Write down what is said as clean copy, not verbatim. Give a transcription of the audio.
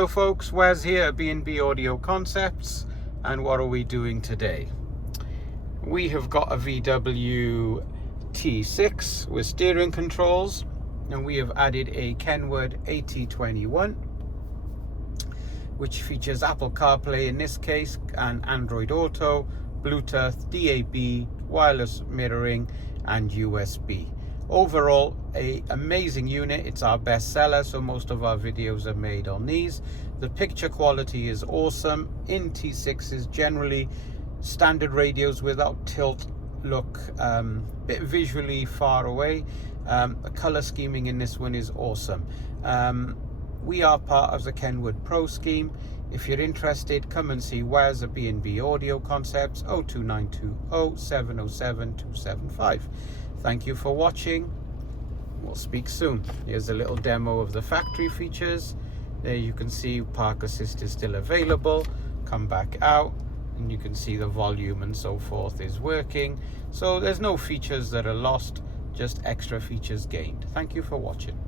Hello folks, Wes here at B&B Audio Concepts, and what are we doing today? We have got a VW T6 with steering controls, and we have added a KENWOOD 8021 which features Apple CarPlay in this case and Android Auto, Bluetooth, DAB, wireless mirroring and USB. Overall, an amazing unit. It's our best seller, so most of our videos are made on these. The picture quality is awesome. In T6s, generally standard radios without tilt look a bit visually far away. The color scheming in this one is awesome. We are part of the KENWOOD Pro scheme. If you're interested, come and see Wes at B&B Audio Concepts, 02920 707 275. Thank you for watching. We'll speak soon. Here's a little demo of the factory features. There you can see park assist is still available. Come back out and you can see the volume and so forth is working. So there's no features that are lost, just extra features gained. Thank you for watching.